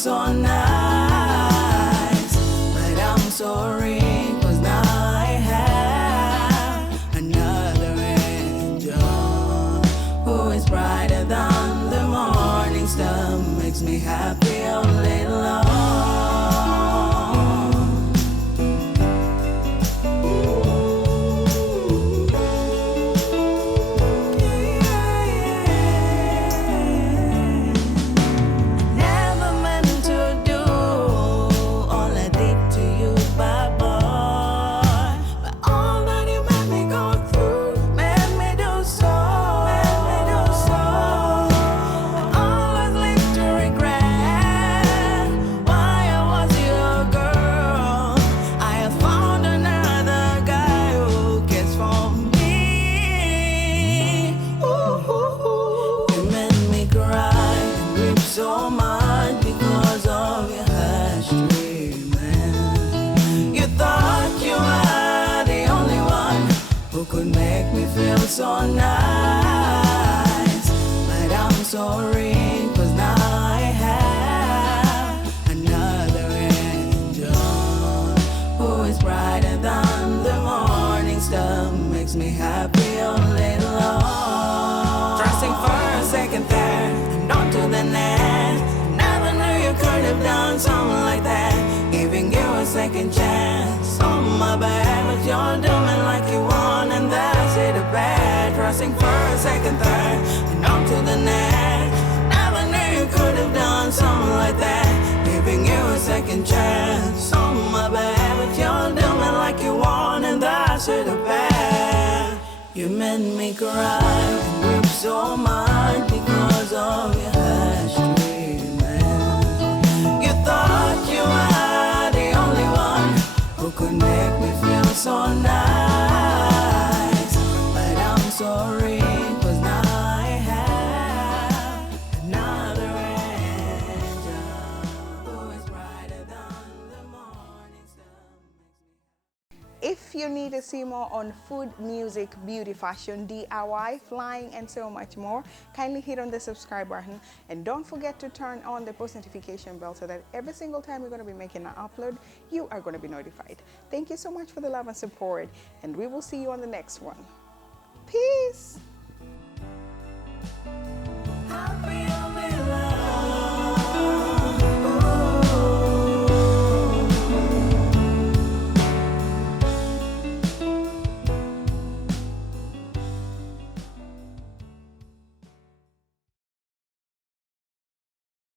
so nice. But I'm sorry, 'cause now I have another angel who is brighter than the morning star, makes me happy all day long. So much because of your harsh treatment. You thought you were the only one who could make me feel so nice. But I'm sorry, 'cause now I have another angel who is brighter than the morning star, makes me happy all day long. Trusting for a second, third, and on to the next. Could have done something like that, giving you a second chance. Oh my bad, but you're doing like you want, and that's it, a bad. Trusting for a second, third, and on to the next. Never knew you could have done something like that, giving you a second chance. Oh my bad, but you're doing like you want, and that's it, a bad. You made me cry and weep so much because of your harsh thought you were the only one who could make me feel so nice. But I'm sorry, 'cause now I have another angel who is brighter than the morning star. If you need to see more on food, music, beauty, fashion, DIY, flying, and so much more, kindly hit on the subscribe button, and don't forget to turn on the post notification bell so that every single time we're going to be making an upload, you are going to be notified. Thank you so much for the love and support, and we will see you on the next one.